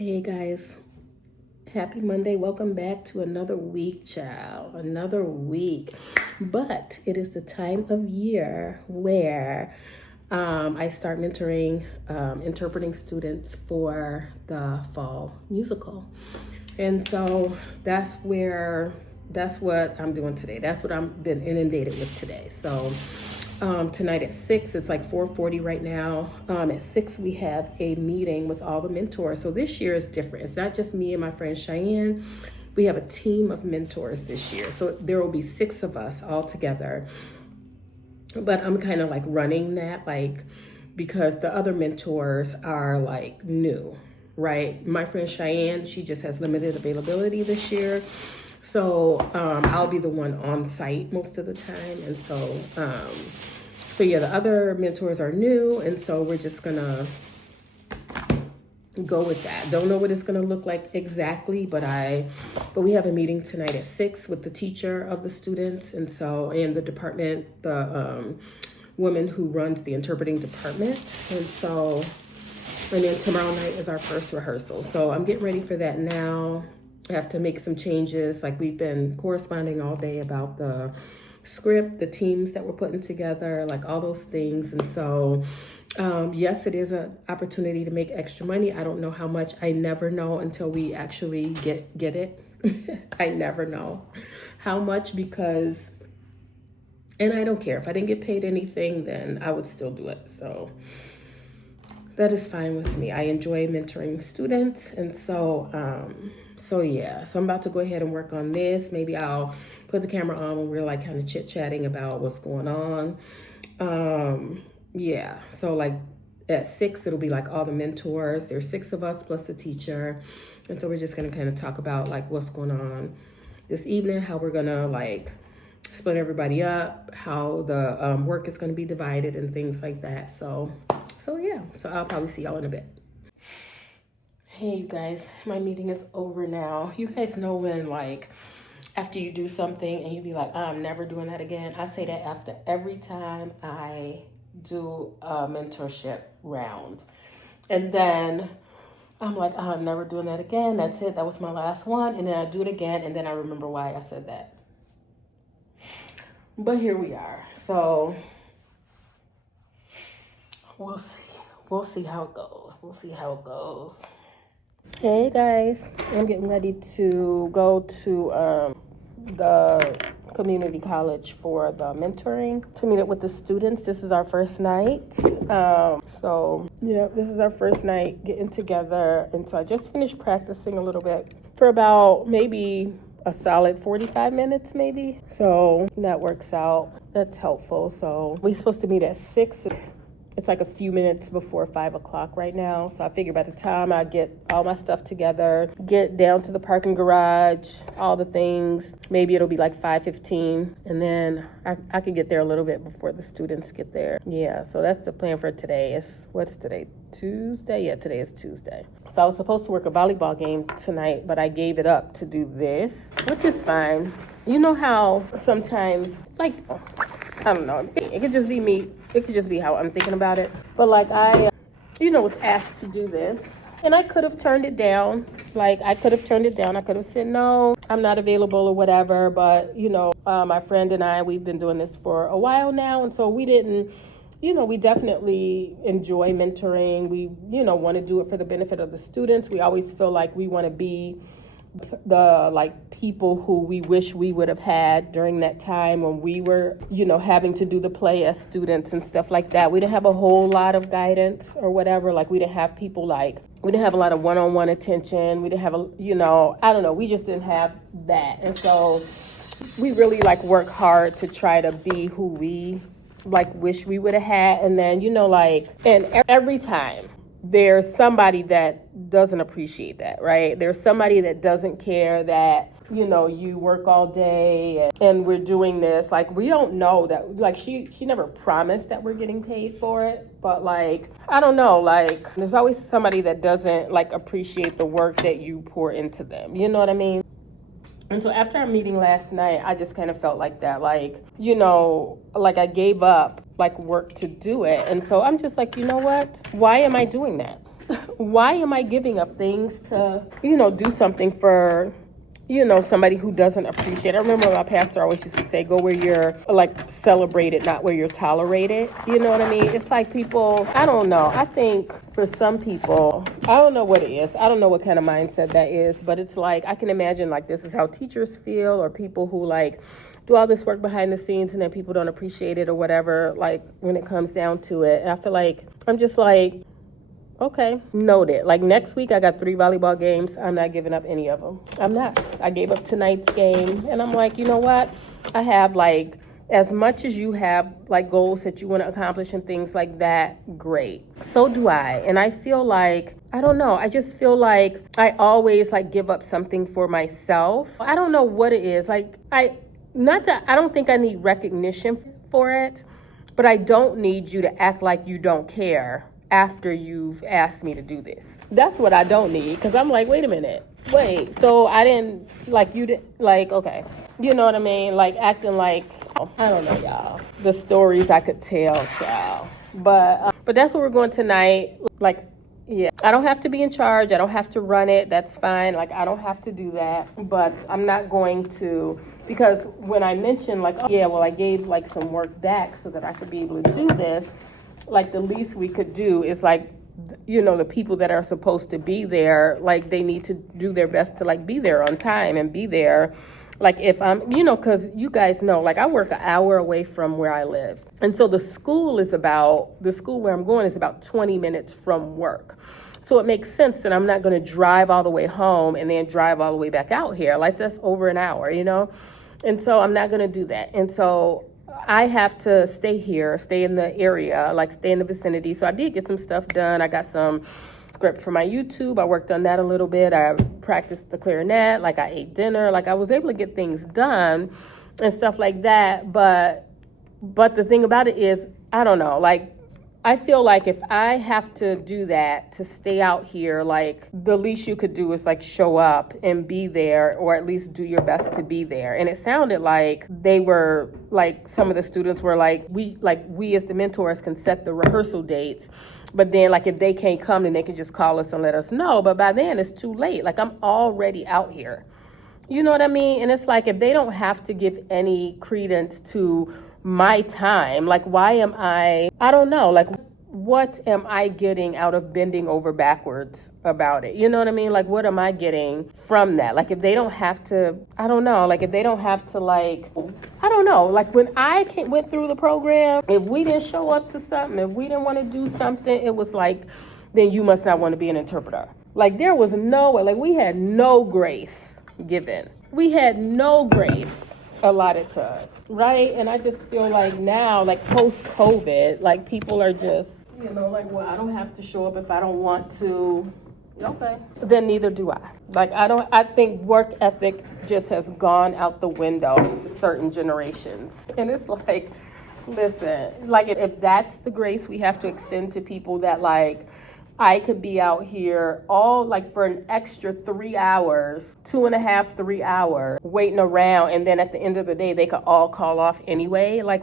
Hey guys, happy Monday. Welcome back to another week, child. Another week. But it is the time of year where I start mentoring, interpreting students for the fall musical. And so that's what I'm doing today. That's what I've been inundated with today. So tonight at 6, it's like 4:40 right now. At 6, we have a meeting with all the mentors. So this year is different. It's not just me and my friend Cheyenne. We have a team of mentors this year. So there will be 6 of us all together. But I'm kind of like running that, because the other mentors are like new, right? My friend Cheyenne, she just has limited availability this year. So I'll be the one on site most of the time. And so yeah, the other mentors are new. And so we're just gonna go with that. Don't know what it's gonna look like exactly, but we have a meeting tonight at 6 with the teacher of the students. And the department, the woman who runs the interpreting department. And then tomorrow night is our first rehearsal. So I'm getting ready for that now. I have to make some changes. Like, we've been corresponding all day about the script, the teams that we're putting together, like all those things. And so, yes, it is an opportunity to make extra money. I don't know how much. I never know until we actually get it. I never know how much and I don't care. If I didn't get paid anything, then I would still do it. So that is fine with me. I enjoy mentoring students. And so I'm about to go ahead and work on this. Maybe I'll put the camera on when we're like kind of chit-chatting about what's going on. So like at 6, it'll be like all the mentors. There's 6 of us plus the teacher. And so we're just gonna kind of talk about like what's going on this evening, how we're gonna like split everybody up, how the work is gonna be divided and things like that. So I'll probably see y'all in a bit. Hey, you guys, my meeting is over now. You guys know when, like, after you do something and you be like, I'm never doing that again. I say that after every time I do a mentorship round. And then I'm like, I'm never doing that again. That's it. That was my last one. And then I do it again. And then I remember why I said that. But here we are. So we'll see. We'll see how it goes. Hey guys, I'm getting ready to go to the community college for the mentoring to meet up with the students. This is our first night. This is our first night getting together. And so I just finished practicing a little bit for about maybe a solid 45 minutes maybe. So that works out. That's helpful. So we're supposed to meet at 6. It's like a few minutes before 5 o'clock right now. So I figure by the time I get all my stuff together, get down to the parking garage, all the things, maybe it'll be like 5:15. And then I can get there a little bit before the students get there. Yeah, so that's the plan for today. What's today? Tuesday? Yeah, today is Tuesday. So I was supposed to work a volleyball game tonight, but I gave it up to do this, which is fine. You know how sometimes, like, I don't know, it could just be me. It could just be how I'm thinking about it. But like I was asked to do this and I could have turned it down. I could have said, no, I'm not available or whatever. But, my friend and I, we've been doing this for a while now. And so we didn't, we definitely enjoy mentoring. We, want to do it for the benefit of the students. We always feel like we want to be the people who we wish we would have had during that time when we were, having to do the play as students and stuff like that. We didn't have a whole lot of guidance or whatever. We didn't have people we didn't have a lot of one-on-one attention. We didn't have I don't know. We just didn't have that. And so we really work hard to try to be who we wish we would have had. And then, and every time there's somebody that doesn't appreciate that, right? There's somebody that doesn't care that, you work all day and we're doing this. We don't know that, she never promised that we're getting paid for it. But I don't know, there's always somebody that doesn't appreciate the work that you pour into them. You know what I mean? And so after our meeting last night, I just kind of felt like that, I gave up work to do it. And so I'm just you know what? Why am I doing that? why am I giving up things to, do something for, somebody who doesn't appreciate it? I remember my pastor always used to say, go where you're like celebrated, not where you're tolerated. You know what I mean? It's like people, I don't know. I think for some people, I don't know what it is. I don't know what kind of mindset that is, but it's like, I can imagine like this is how teachers feel, or people who like do all this work behind the scenes and then people don't appreciate it or whatever, like when it comes down to it. And I feel like, I'm just like, okay, noted. Like next week, I got 3 volleyball games. I'm not giving up any of them. I'm not. I gave up tonight's game. And I'm like, you know what? I have like, as much as you have like goals that you want to accomplish and things like that, great. So do I. And I feel like, I don't know. I just feel like I always like give up something for myself. I don't know what it is. Like I don't think I need recognition for it, but I don't need you to act like you don't care after you've asked me to do this. That's what I don't need, because I'm like, wait a minute. Wait, so I didn't, like, you didn't, like, okay. You know what I mean? Like, acting like, I don't know, y'all. The stories I could tell, y'all. But that's what we're going tonight. Like, yeah, I don't have to be in charge. I don't have to run it. That's fine. Like, I don't have to do that. But I'm not going to, because when I mentioned, like, oh, yeah, well, I gave, like, some work back so that I could be able to do this, like, the least we could do is, like, the people that are supposed to be there, like, they need to do their best to, like, be there on time and be there. Like, if I'm, because you guys know, like, I work an hour away from where I live. And so the school where I'm going is about 20 minutes from work. So it makes sense that I'm not going to drive all the way home and then drive all the way back out here. Like, that's over an hour, And so I'm not going to do that. And so I have to stay here, stay in the area, like stay in the vicinity. So I did get some stuff done. I got some script for my YouTube. I worked on that a little bit. I practiced the clarinet. Like, I ate dinner. Like, I was able to get things done and stuff like that. But the thing about it is, I don't know, like, I feel like if I have to do that to stay out here, like, the least you could do is like show up and be there, or at least do your best to be there. And it sounded like they were like, some of the students were like, we as the mentors can set the rehearsal dates, but then like if they can't come, then they can just call us and let us know. But by then it's too late. Like, I'm already out here. You know what I mean? And it's like, if they don't have to give any credence to my time, like, why am I don't know, like, what am I getting out of bending over backwards about it? You know what I mean? Like, what am I getting from that? Like, if they don't have to, I don't know, like, if they don't have to, like, I don't know, like, when I went through the program, if we didn't show up to something, if we didn't want to do something, it was like, then you must not want to be an interpreter. Like, there was no, like, we had no grace given. We had no grace allotted to us, right? And I just feel like now, like, post-COVID, like, people are just, like, well, I don't have to show up if I don't want to. Okay. Then neither do I. Like, I think work ethic just has gone out the window for certain generations. And it's like, listen, like, if that's the grace we have to extend to people, that, like, I could be out here all, like, for an extra 3 hours, 2.5, 3 hours, waiting around, and then at the end of the day, they could all call off anyway. Like,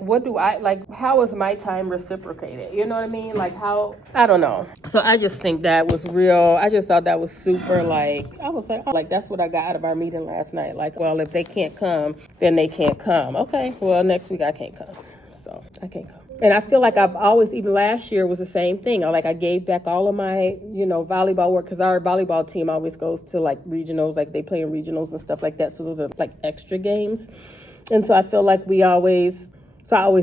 how is my time reciprocated? You know what I mean? Like, how, I don't know. So I just think that was real. I just thought that was super, like, I was like, oh, like, that's what I got out of our meeting last night. Like, well, if they can't come, then they can't come. Okay, well, next week I can't come. So I can't come. And I feel like I've always, even last year was the same thing. I gave back all of my, volleyball work, because our volleyball team always goes to like regionals, like they play in regionals and stuff like that. So those are like extra games. And so I feel like I always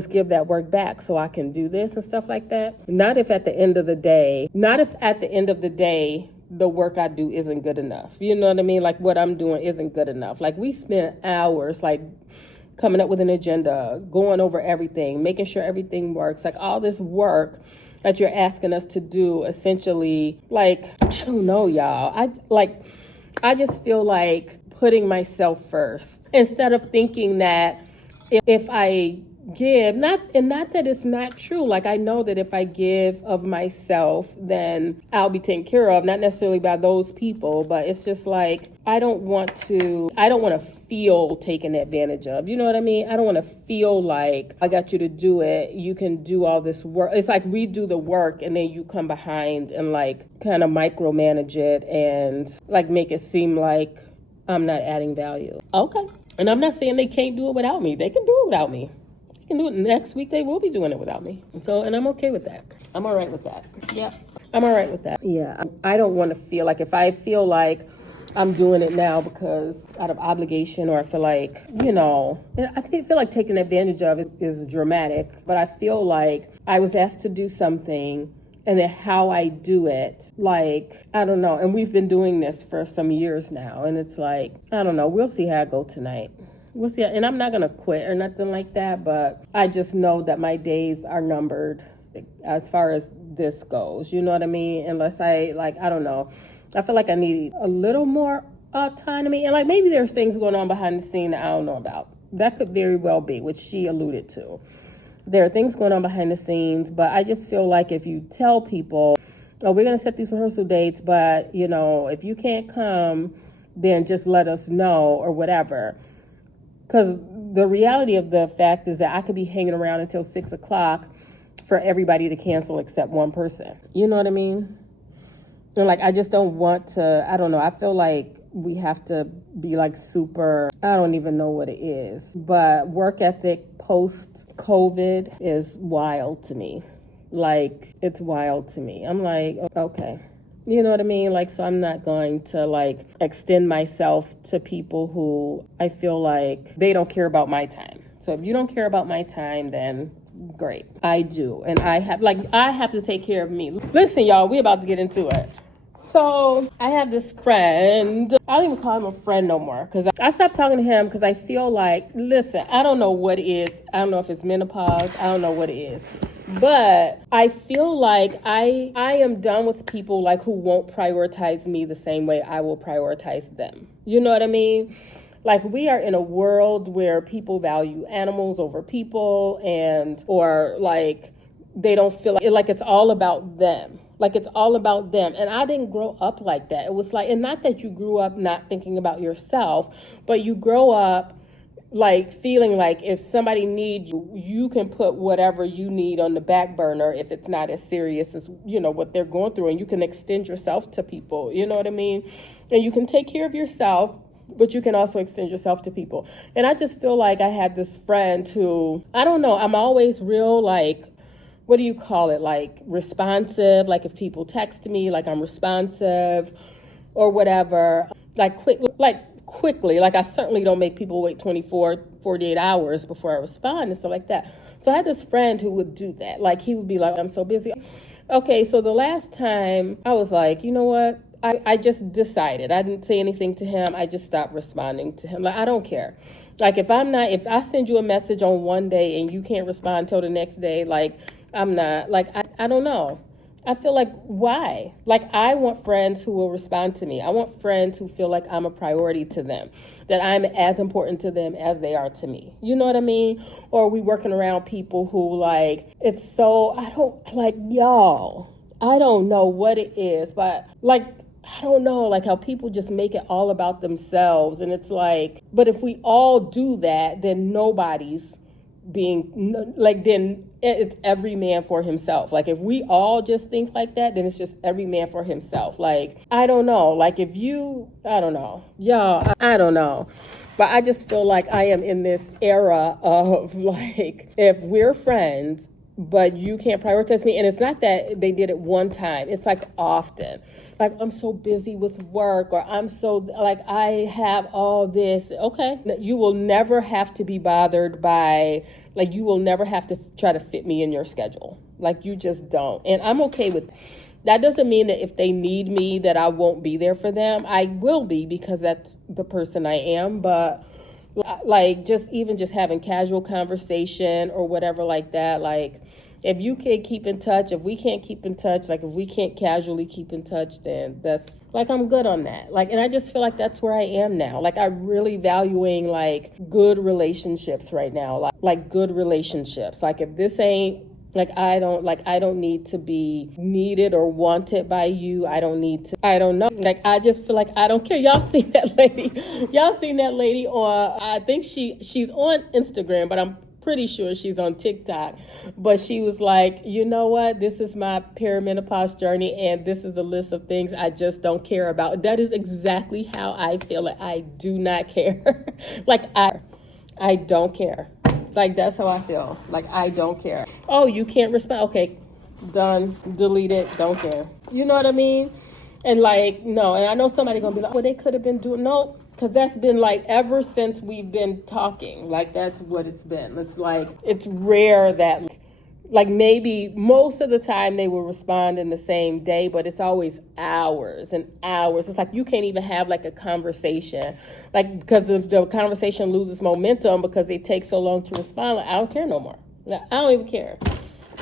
give that work back so I can do this and stuff like that. Not if at the end of the day, the work I do isn't good enough. You know what I mean? Like, what I'm doing isn't good enough. Like, we spent hours, like, coming up with an agenda, going over everything, making sure everything works, like all this work that you're asking us to do, essentially, like, I don't know, y'all. I just feel like putting myself first, instead of thinking that if I give, not that it's not true. Like, I know that if I give of myself, then I'll be taken care of, not necessarily by those people, but it's just like, I don't want to feel taken advantage of. You know what I mean? I don't want to feel like I got you to do it. You can do all this work. It's like we do the work and then you come behind and like kind of micromanage it and like make it seem like I'm not adding value. Okay. And I'm not saying they can't do it without me. They can do it without me. They can do it next week. They will be doing it without me. And I'm okay with that. I'm all right with that. Yeah. I'm all right with that. Yeah. I don't want to feel like, if I feel like I'm doing it now because out of obligation, or I feel like, I feel like taking advantage of it is dramatic, but I feel like I was asked to do something and then how I do it, like, I don't know. And we've been doing this for some years now. And it's like, I don't know. We'll see how I go tonight. We'll see. And I'm not going to quit or nothing like that, but I just know that my days are numbered as far as this goes. You know what I mean? Unless I don't know. I feel like I need a little more autonomy. And like maybe there's things going on behind the scene that I don't know about. That could very well be, which she alluded to. There are things going on behind the scenes, but I just feel like if you tell people, oh, we're going to set these rehearsal dates, but, if you can't come, then just let us know or whatever. Because the reality of the fact is that I could be hanging around until 6 o'clock for everybody to cancel except one person. You know what I mean? And like, I just don't want to, I don't know. I feel like we have to be like super, I don't even know what it is. But work ethic post-COVID is wild to me. Like, it's wild to me. I'm like, okay. You know what I mean? Like, so I'm not going to like extend myself to people who I feel like they don't care about my time. So if you don't care about my time, then great. I do. And I have to take care of me. Listen, y'all, we about to get into it. So I have this friend. I don't even call him a friend no more because I stopped talking to him because I feel like, listen, I don't know what it is. I don't know if it's menopause. I don't know what it is. But I feel like I am done with people like who won't prioritize me the same way I will prioritize them. You know what I mean? Like, we are in a world where people value animals over people or like they don't feel like it's all about them. Like, it's all about them. And I didn't grow up like that. It was like, and not that you grew up not thinking about yourself, but you grow up like feeling like if somebody needs you, you can put whatever you need on the back burner if it's not as serious as, what they're going through. And you can extend yourself to people, you know what I mean? And you can take care of yourself, but you can also extend yourself to people. And I just feel like I had this friend who, I don't know, I'm always real like, what do you call it? Like responsive. Like if people text me, like I'm responsive or whatever, quickly. Like I certainly don't make people wait 24, 48 hours before I respond and stuff like that. So I had this friend who would do that. Like he would be like, I'm so busy. Okay, so the last time I was like, you know what? I just decided. I didn't say anything to him. I just stopped responding to him. Like, I don't care. Like if I send you a message on one day and you can't respond till the next day, like I'm not, like, I don't know. I feel like, why? Like, I want friends who will respond to me. I want friends who feel like I'm a priority to them, that I'm as important to them as they are to me. You know what I mean? Or are we working around people who, like, it's so, I don't know what it is, but, like, I don't know, like how people just make it all about themselves. And it's like, but if we all do that, then nobody's then it's every man for himself. Like if we all just think like that, then it's just every man for himself. Like, I don't know. Like I don't know. Y'all, I don't know. But I just feel like I am in this era of like, if we're friends, but you can't prioritize me. And it's not that they did it one time. It's like often. Like, I'm so busy with work, or I'm so, like, I have all this. Okay. You will never have to be bothered by, like, you will never have to try to fit me in your schedule. Like, you just don't. And I'm okay with that. That doesn't mean that if they need me that I won't be there for them. I will be, because that's the person I am. But like just having casual conversation or whatever like that, like if you can't keep in touch, if we can't keep in touch, like if we can't casually keep in touch, then that's like, I'm good on that. Like, and I just feel like that's where I am now. Like, I'm really valuing like good relationships right now, like good relationships. Like, if this ain't, I don't need to be needed or wanted by you. I don't need to, I don't know. Like, I just feel like I don't care. Y'all seen that lady? Y'all seen that lady on, I think she's on Instagram, but I'm pretty sure she's on TikTok. But she was like, you know what? This is my perimenopause journey, and this is a list of things I just don't care about. That is exactly how I feel. Like, I do not care. Like, I don't care. Like, that's how I feel. Like, I don't care. Oh, you can't respond. Okay, done. Delete it. Don't care. You know what I mean? And like, no. And I know somebody gonna be like, well, they could have been doing, no. Because that's been like ever since we've been talking. Like, that's what it's been. It's like, it's rare that, like, maybe most of the time they will respond in the same day, but it's always hours and hours. It's like you can't even have like a conversation, like, because the conversation loses momentum because they take so long to respond. Like, I don't care no more. Like, I don't even care.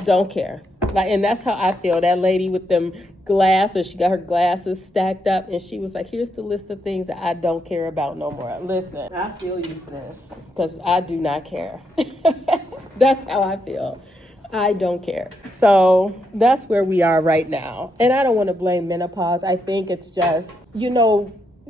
Don't care. Like, and that's how I feel. That lady with them glasses, she got her glasses stacked up, and she was like, here's the list of things that I don't care about no more. Listen, I feel you, sis, because I do not care. That's how I feel. I don't care. So that's where we are right now. And I don't want to blame menopause. I think it's just,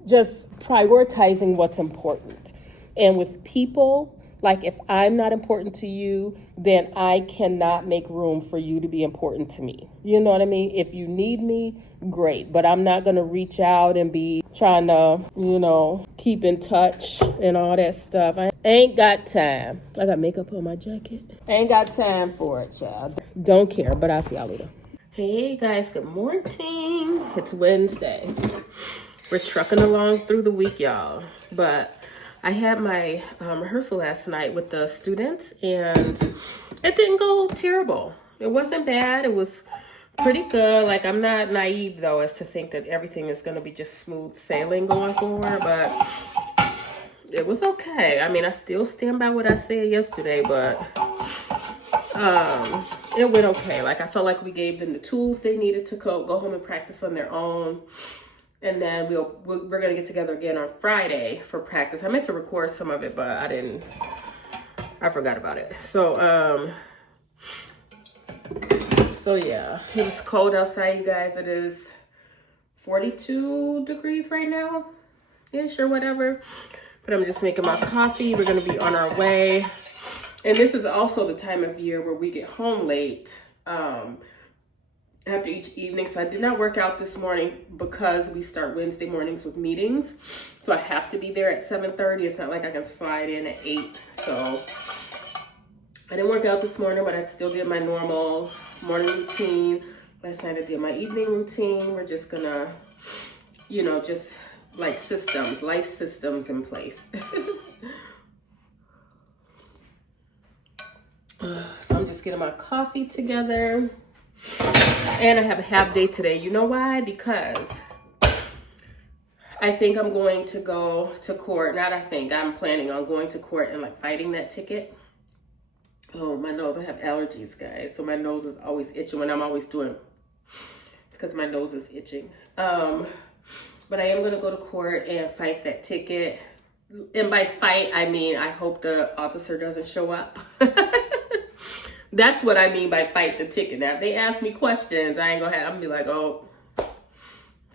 just prioritizing what's important. And with people, like, if I'm not important to you, then I cannot make room for you to be important to me. You know what I mean? If you need me, great. But I'm not going to reach out and be trying to, keep in touch and all that stuff. I ain't got time. I got makeup on my jacket. I ain't got time for it, child. Don't care, but I'll see y'all later. Hey, guys. Good morning. It's Wednesday. We're trucking along through the week, y'all. But I had my rehearsal last night with the students, and it didn't go terrible. It wasn't bad. It was pretty good. Like, I'm not naive, though, as to think that everything is going to be just smooth sailing going forward, but it was okay. I mean, I still stand by what I said yesterday, but it went okay. Like, I felt like we gave them the tools they needed to go home and practice on their own. And then we're going to get together again on Friday for practice. I meant to record some of it, but I forgot about it. So yeah, it's cold outside, you guys. It is 42 degrees right now, ish or whatever. But I'm just making my coffee. We're going to be on our way. And this is also the time of year where we get home late. After each evening. So I did not work out this morning because we start Wednesday mornings with meetings. So I have to be there at 7:30. It's not like I can slide in at 8. So I didn't work out this morning, but I still did my normal morning routine. Last night I did my evening routine. We're just gonna, just like life systems in place. So I'm just getting my coffee together. And I have a half day today. You know why? Because I think I'm going to go to court. I'm planning on going to court and like fighting that ticket. Oh, my nose. I have allergies, guys. So my nose is always itching when I'm always doing it. It's because my nose is itching. But I am going to go to court and fight that ticket. And by fight, I mean, I hope the officer doesn't show up. That's what I mean by fight the ticket. Now, if they ask me questions, I'm going to be like, oh,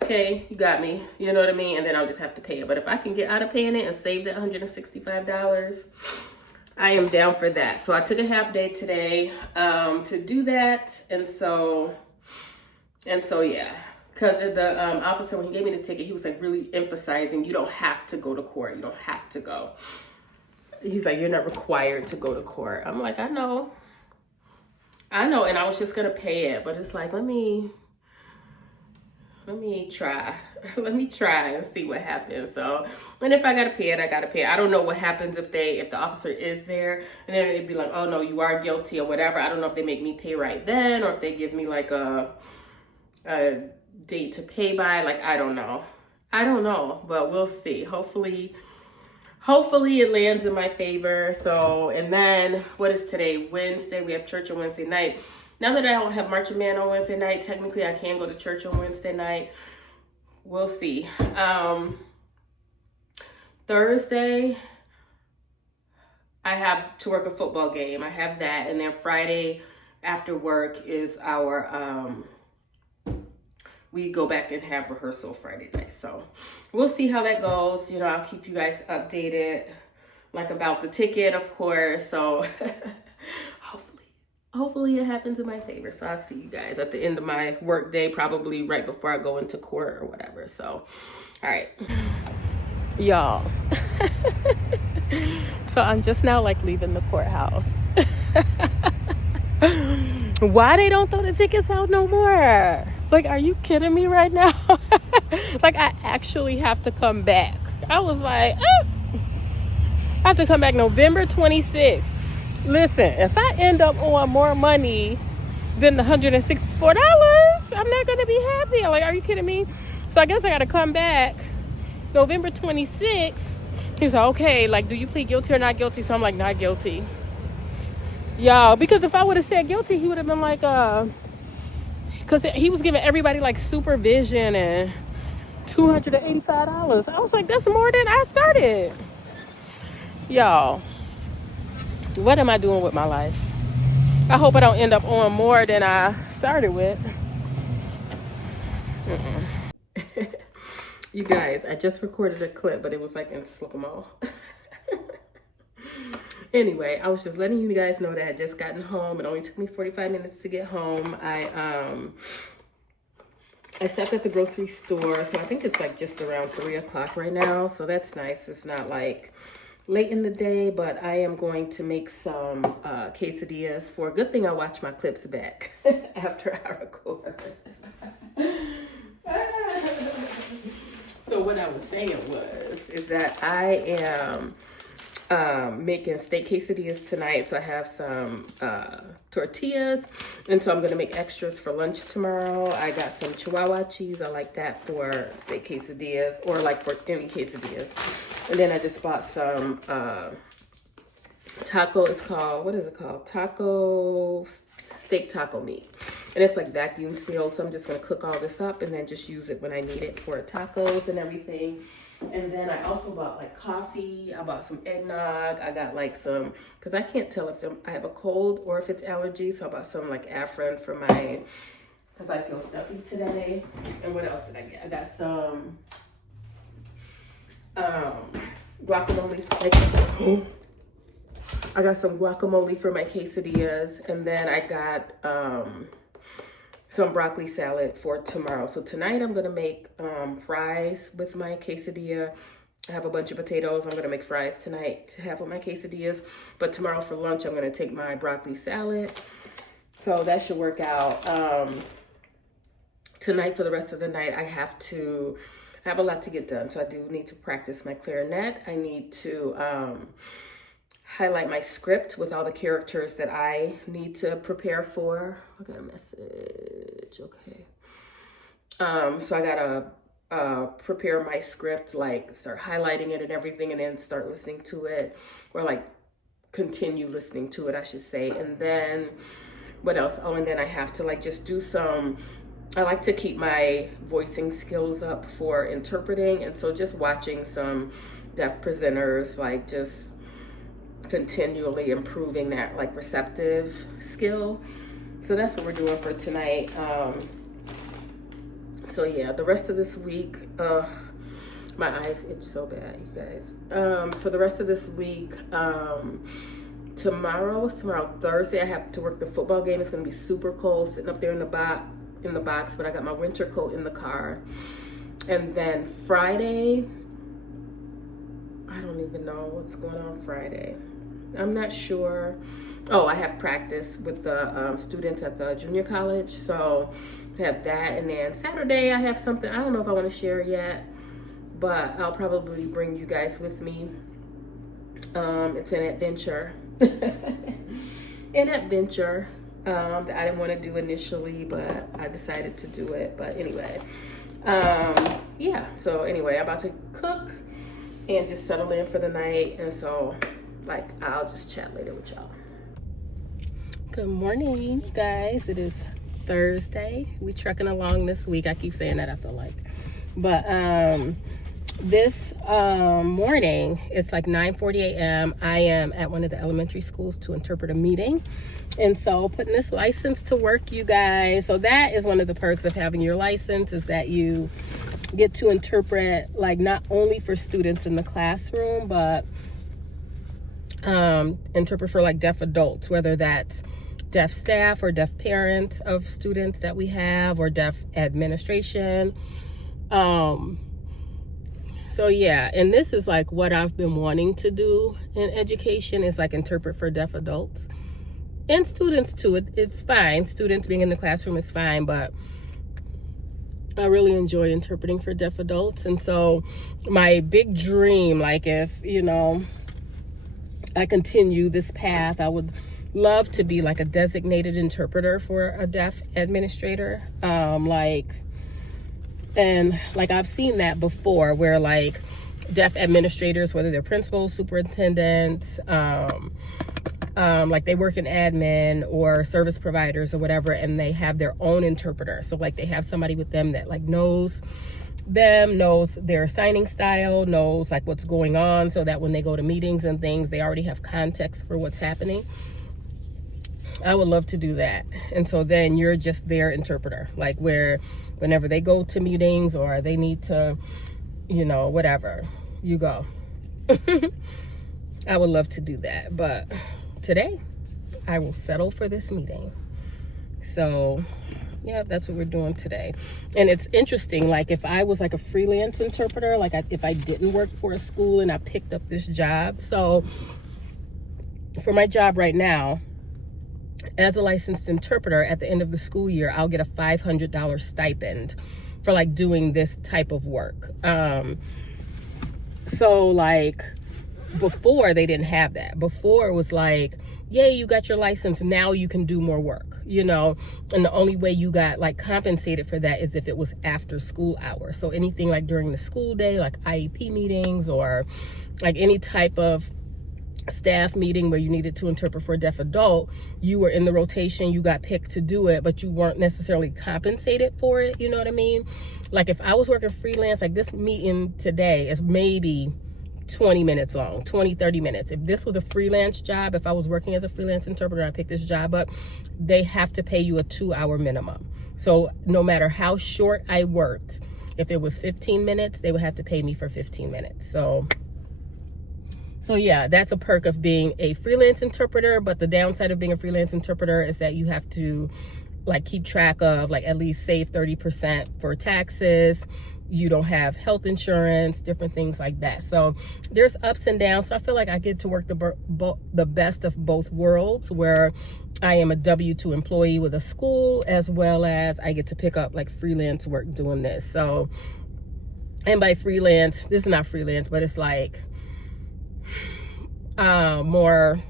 okay, you got me. You know what I mean? And then I'll just have to pay it. But if I can get out of paying it and save that $165, I am down for that. So I took a half day today to do that. And so yeah. Because the officer, when he gave me the ticket, he was like really emphasizing, you don't have to go to court. You don't have to go. He's like, you're not required to go to court. I'm like, I know. And I was just gonna pay it, but it's like, let me try. Let me try and see what happens. So, and if I gotta pay it, I gotta pay it. I don't know what happens if the officer is there and then it'd be like, oh no, you are guilty or whatever. I don't know if they make me pay right then or if they give me like a date to pay by. Like, I don't know, but we'll see. Hopefully it lands in my favor. So, and then what is today? Wednesday. We have church on Wednesday night. Now that I don't have marching band on Wednesday night, technically I can go to church on Wednesday night. We'll see. Thursday, I have to work a football game. I have that. And then Friday after work is our, we go back and have rehearsal Friday night. So we'll see how that goes. You know, I'll keep you guys updated, like about the ticket, of course. So hopefully it happens in my favor. So I'll see you guys at the end of my work day, probably right before I go into court or whatever. So, all right. Y'all. So I'm just now like leaving the courthouse. Why they don't throw the tickets out no more? Like, are you kidding me right now? Like, I actually have to come back. I was like, I have to come back November 26th. Listen, if I end up on more money than the $164, I'm not going to be happy. Like, are you kidding me? So I guess I got to come back November 26th. He was like, okay, like, do you plead guilty or not guilty? So I'm like, not guilty. Y'all, because if I would have said guilty, he would have been like, because he was giving everybody like supervision and $285. I was like, that's more than I started. Y'all, what am I doing with my life? I hope I don't end up on more than I started with. You guys, I just recorded a clip, but it was like in slow-mo. Anyway, I was just letting you guys know that I had just gotten home. It only took me 45 minutes to get home. I stopped at the grocery store, so I think it's like just around 3 o'clock right now. So that's nice. It's not like late in the day, but I am going to make some quesadillas. For a good thing I watch my clips back after I record. So what I was saying is that I am making steak quesadillas tonight. So I have some tortillas, and so I'm gonna make extras for lunch tomorrow. I got some Chihuahua cheese. I like that for steak quesadillas, or like for any quesadillas. And then I just bought some taco. It's called, what is it called? Steak taco meat. And it's like vacuum sealed. So I'm just gonna cook all this up and then just use it when I need it for tacos and everything. And then I also bought like coffee. I bought some eggnog. I got like some, because I can't tell if I have a cold or if it's allergy. So I bought some like Afrin for my, because I feel stuffy today. And what else did I get? I got some guacamole. I got some guacamole for my quesadillas. And then I got some broccoli salad for tomorrow. So tonight I'm gonna make fries with my quesadilla. I have a bunch of potatoes. I'm gonna make fries tonight to have with my quesadillas. But tomorrow for lunch, I'm gonna take my broccoli salad. So that should work out. Tonight for the rest of the night, I have a lot to get done. So I do need to practice my clarinet. I need to highlight my script with all the characters that I need to prepare for. I got a message, okay. So I gotta prepare my script, like start highlighting it and everything, and then start listening to it, or like continue listening to it, I should say. And then what else? Oh, and then I have to like just do some, I like to keep my voicing skills up for interpreting. And so just watching some deaf presenters, like just continually improving that like receptive skill. So that's what we're doing for tonight. So yeah, the rest of this week, my eyes itch so bad, you guys. For the rest of this week, tomorrow, Thursday, I have to work the football game. It's gonna be super cold sitting up there in the box, but I got my winter coat in the car. And then Friday, I don't even know what's going on Friday. I'm not sure. Oh, I have practice with the students at the junior college. So I have that. And then Saturday, I have something. I don't know if I want to share yet, but I'll probably bring you guys with me. It's an adventure. An adventure that I didn't want to do initially, but I decided to do it. But anyway, yeah. So anyway, I'm about to cook and just settle in for the night. And so, like, I'll just chat later with y'all. Good morning, guys. It is Thursday. We trucking along this week. I keep saying that, I feel like. But this morning, it's like 9:40 a.m. I am at one of the elementary schools to interpret a meeting. And so putting this license to work, you guys. So that is one of the perks of having your license, is that you get to interpret, like, not only for students in the classroom, but interpret for like deaf adults, whether that's deaf staff or deaf parents of students that we have, or deaf administration. So yeah, and this is like what I've been wanting to do in education, is like interpret for deaf adults and students too. It's fine, students being in the classroom is fine, but I really enjoy interpreting for deaf adults. And so my big dream, like, if I continue this path, I would love to be like a designated interpreter for a deaf administrator. And I've seen that before, where like deaf administrators, whether they're principals, superintendents, like they work in admin or service providers or whatever, and they have their own interpreter. So like they have somebody with them that like knows their signing style, knows like what's going on, so that when they go to meetings and things, they already have context for what's happening. I would love to do that. And so then you're just their interpreter, like whenever they go to meetings or they need to, whatever, you go. I would love to do that, but today I will settle for this meeting. So yeah, that's what we're doing today. And it's interesting, like if I was like a freelance interpreter, like if I didn't work for a school and I picked up this job. So for my job right now, as a licensed interpreter, at the end of the school year, I'll get a $500 stipend for like doing this type of work. So like before, they didn't have that. Before it was like, yay, you got your license, now you can do more work, and the only way you got like compensated for that is if it was after school hours. So anything like during the school day, like IEP meetings or like any type of staff meeting where you needed to interpret for a deaf adult, you were in the rotation, you got picked to do it, but you weren't necessarily compensated for it. You know what I mean? Like if I was working freelance, like this meeting today is maybe 20 minutes long, 20-30 minutes. If this was a freelance job, if I was working as a freelance interpreter, I picked this job up, they have to pay you a 2-hour minimum. So no matter how short I worked, if it was 15 minutes, they would have to pay me for 15 minutes. So yeah, that's a perk of being a freelance interpreter. But the downside of being a freelance interpreter is that you have to like keep track of, like, at least save 30% for taxes. You don't have health insurance, different things like that. So there's ups and downs. So I feel like I get to work the best of both worlds, where I am a W-2 employee with a school, as well as I get to pick up like freelance work doing this. So, and by freelance, this is not freelance, but it's like more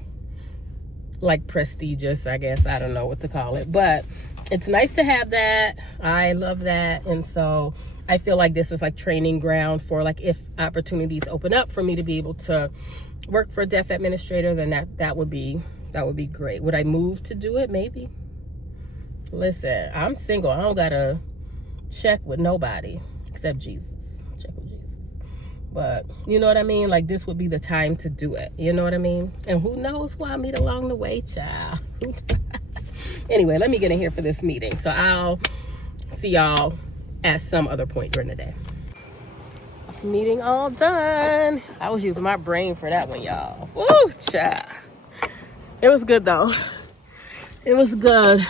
like prestigious, I guess. I don't know what to call it, but it's nice to have that. I love that. And so I feel like this is like training ground for like if opportunities open up for me to be able to work for a deaf administrator, then that would be great. Would I move to do it? Maybe. Listen, I'm single. I don't gotta check with nobody except Jesus. Check with Jesus. But you know what I mean? Like this would be the time to do it. You know what I mean? And who knows who I'll meet along the way, child. Anyway, let me get in here for this meeting. So I'll see y'all at some other point during the day. Meeting all done. I was using my brain for that one, y'all. Woo, child. It was good though. It was good.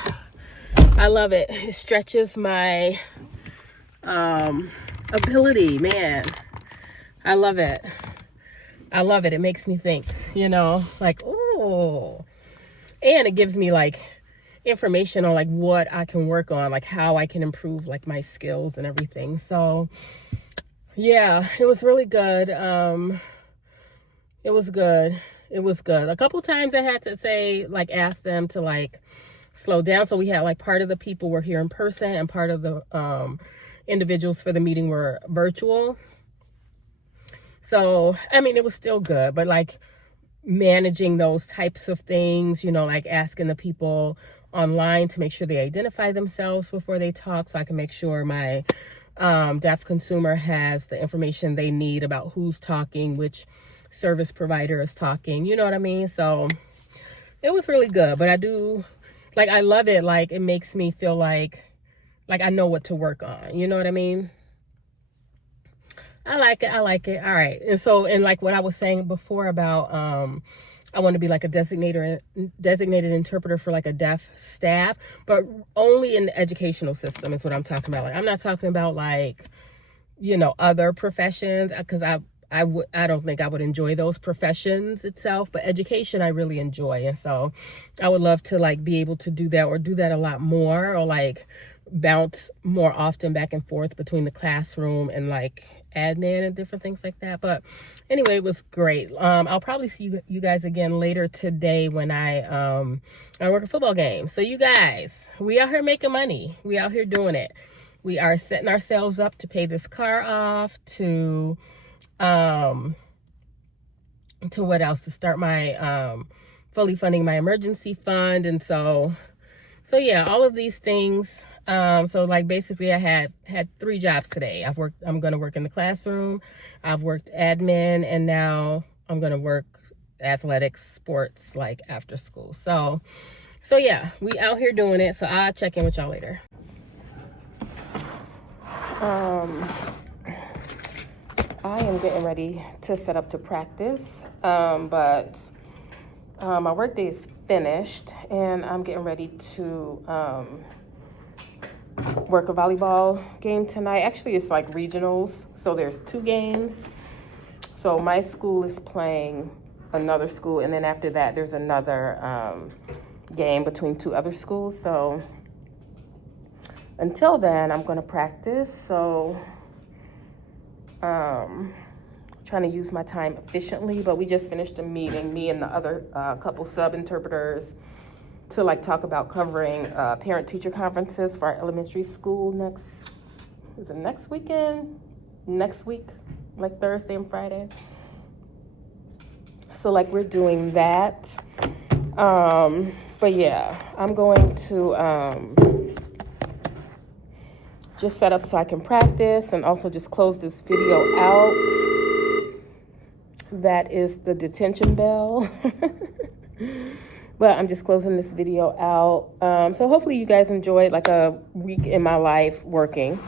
I love it. It stretches my ability, man. I love it. I love it. It makes me think, like, oh. And it gives me like information on like what I can work on, like how I can improve like my skills and everything. So yeah, it was really good. It was good. A couple times I had to ask them to like slow down. So we had like part of the people were here in person and part of the individuals for the meeting were virtual. So, I mean, it was still good, but like managing those types of things, you know, like asking the people online to make sure they identify themselves before they talk, so I can make sure my deaf consumer has the information they need about who's talking, which service provider is talking, you know what I mean? So it was really good. But I do, like, I love it. Like, it makes me feel like I know what to work on, you know what I mean? I like it. All right. And so, and like what I was saying before about I want to be like a designated interpreter for like a deaf staff, but only in the educational system is what I'm talking about. Like, I'm not talking about like, you know, other professions, because I don't think I would enjoy those professions itself, but education I really enjoy. And so I would love to like be able to do that, or do that a lot more, or like bounce more often back and forth between the classroom and like admin and different things like that. But anyway, it was great. I'll probably see you guys again later today when I work a football game. So you guys, we out here making money. We out here doing it. We are setting ourselves up to pay this car off, to what else, to start my fully funding my emergency fund. And so yeah, all of these things. So like basically I had 3 jobs today. I'm going to work in the classroom, I've worked admin, and now I'm going to work athletics, sports, like after school. So yeah, we out here doing it. So I'll check in with y'all later. I am getting ready to set up to practice, but my work day is finished, and I'm getting ready to work a volleyball game tonight. Actually, it's like regionals, so there's 2 games. So my school is playing another school, and then after that there's another game between 2 other schools. So until then, I'm going to practice. So trying to use my time efficiently. But we just finished a meeting, me and the other couple sub interpreters, to like talk about covering parent teacher conferences for our elementary school next week, like Thursday and Friday. So like we're doing that. But yeah, I'm going to just set up so I can practice, and also just close this video out. That is the detention bell. But I'm just closing this video out. So hopefully you guys enjoyed like a week in my life working.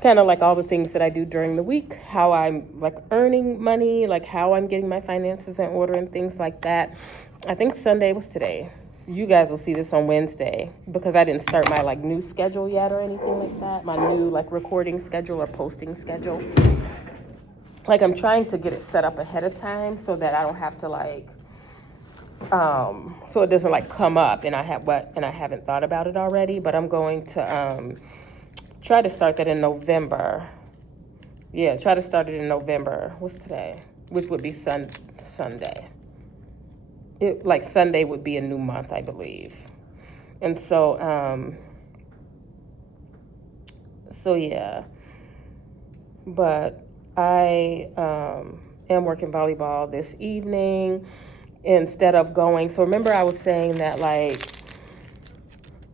Kind of like all the things that I do during the week, how I'm like earning money, like how I'm getting my finances in order and things like that. I think Sunday was today. You guys will see this on Wednesday, because I didn't start my like new schedule yet or anything like that. My new like recording schedule or posting schedule. Like I'm trying to get it set up ahead of time so that I don't have to like, so it doesn't like come up and I haven't thought about it already. But I'm going to try to start that in November. Yeah, try to start it in November. What's today? Which would be Sunday. Like Sunday would be a new month, I believe. And so yeah. But I am working volleyball this evening instead of going. So remember I was saying that like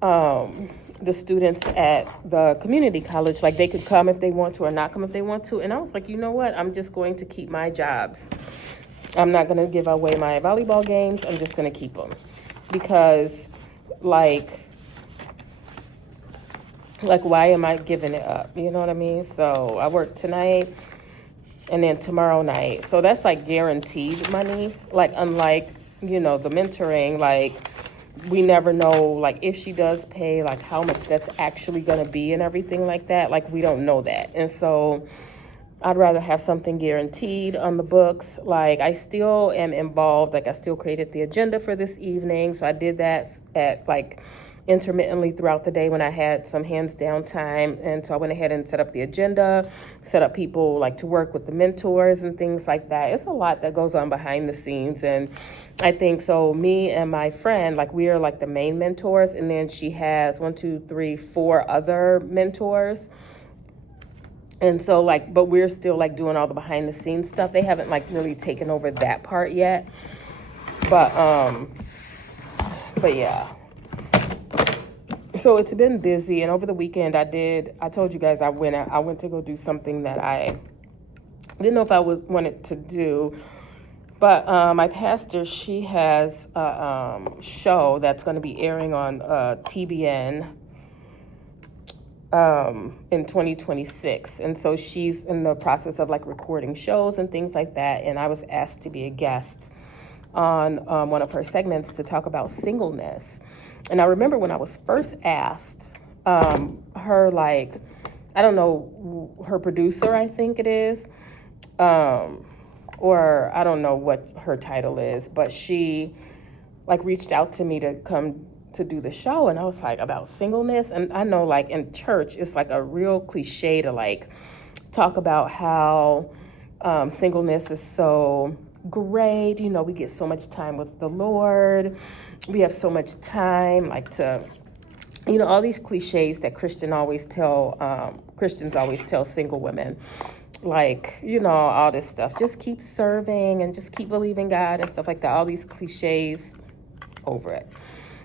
the students at the community college, like they could come if they want to or not come if they want to. And I was like, you know what? I'm just going to keep my jobs. I'm not going to give away my volleyball games. I'm just going to keep them, because like why am I giving it up? You know what I mean? So I work tonight and then tomorrow night. So that's like guaranteed money. Like unlike, you know, the mentoring, like we never know like if she does pay, like how much that's actually going to be and everything like that. Like we don't know that. And so I'd rather have something guaranteed on the books. Like I still am involved. Like I still created the agenda for this evening. So I did that at like intermittently throughout the day when I had some hands down time. And so I went ahead and set up the agenda, set up people like to work with the mentors and things like that. It's a lot that goes on behind the scenes. And I think so me and my friend, like we are like the main mentors. And then she has 4 other mentors. And so like, but we're still like doing all the behind the scenes stuff. They haven't like really taken over that part yet. But yeah. So it's been busy, and over the weekend I told you guys I went to go do something that I didn't know if I wanted to do. But my pastor, she has a show that's going to be airing on TBN in 2026. And so she's in the process of like recording shows and things like that. And I was asked to be a guest on one of her segments to talk about singleness. And I remember when I was first asked, her like, I don't know, her producer, I think it is, or I don't know what her title is, but she like reached out to me to come to do the show. And I was like, about singleness. And I know like in church, it's like a real cliche to like talk about how singleness is so great. You know, we get so much time with the Lord. We have so much time like to, you know, all these cliches that Christians always tell single women. Like, you know, all this stuff. Just keep serving and just keep believing God and stuff like that. All these cliches over it.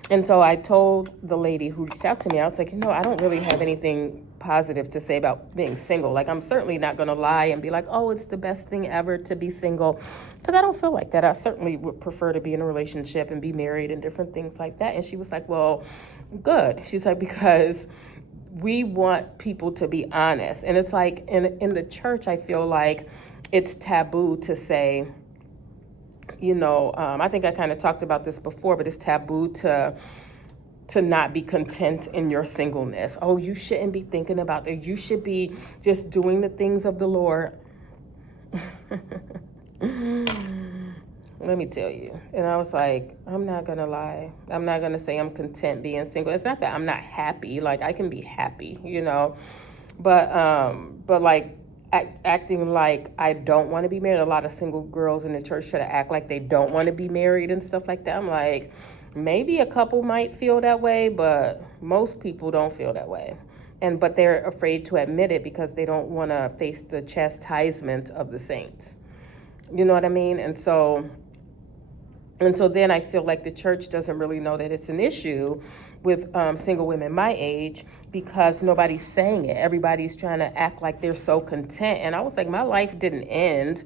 And so I told the lady who reached out to me, I was like, you know, I don't really have anything positive to say about being single. Like, I'm certainly not going to lie and be like, oh, it's the best thing ever to be single. Because I don't feel like that. I certainly would prefer to be in a relationship and be married and different things like that. And she was like, well, good. She's like, because we want people to be honest. And it's like in the church, I feel like it's taboo to say, you know, I think I kind of talked about this before, but it's taboo to not be content in your singleness. Oh, you shouldn't be thinking about that. You should be just doing the things of the Lord. Let me tell you. And I was like, I'm not going to lie. I'm not going to say I'm content being single. It's not that I'm not happy. Like, I can be happy, you know. But like, acting like I don't want to be married. A lot of single girls in the church try to act like they don't want to be married and stuff like that. I'm like, maybe a couple might feel that way, but most people don't feel that way. But they're afraid to admit it because they don't want to face the chastisement of the saints. You know what I mean? And so then I feel like the church doesn't really know that it's an issue with single women my age because nobody's saying it. Everybody's trying to act like they're so content. And I was like, my life didn't end.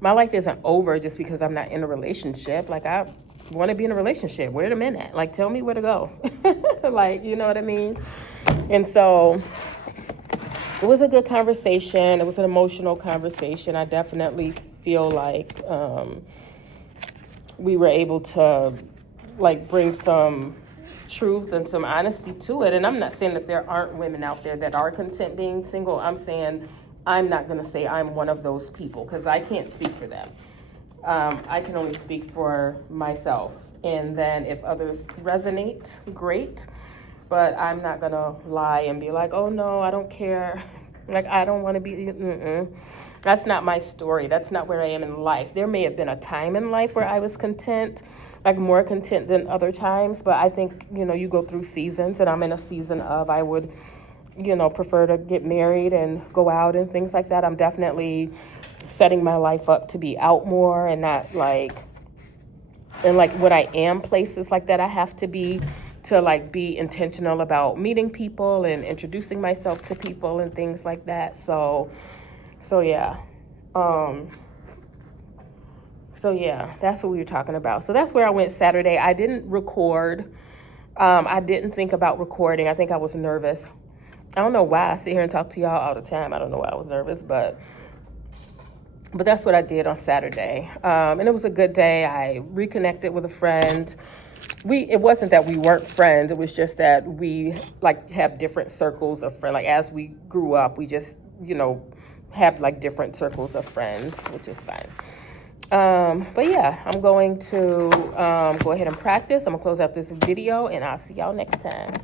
My life isn't over just because I'm not in a relationship. Like, I want to be in a relationship. Where the men at? Like, tell me where to go. Like, you know what I mean? And so it was a good conversation. It was an emotional conversation. I definitely feel like we were able to like bring some truth and some honesty to it. And I'm not saying that there aren't women out there that are content being single. I'm saying I'm not going to say I'm one of those people because I can't speak for them. I can only speak for myself. And then if others resonate, great. But I'm not going to lie and be like, oh, no, I don't care. Like, I don't want to be. That's not my story. That's not where I am in life. There may have been a time in life where I was content, like more content than other times. But I think, you know, you go through seasons, and I'm in a season of I would, you know, prefer to get married and go out and things like that. I'm definitely setting my life up to be out more and not like, and like when I am places like that, I have to be intentional about meeting people and introducing myself to people and things like that. So yeah. That's what we were talking about. So that's where I went Saturday. I didn't record. I didn't think about recording. I think I was nervous. I don't know why I sit here and talk to y'all all the time. I don't know why I was nervous, but that's what I did on Saturday. And it was a good day. I reconnected with a friend. It wasn't that we weren't friends. It was just that we like have different circles of friends. Like as we grew up, we just, you know, have like different circles of friends, which is fine. But yeah, I'm going to go ahead and practice. I'm gonna close out this video and I'll see y'all next time.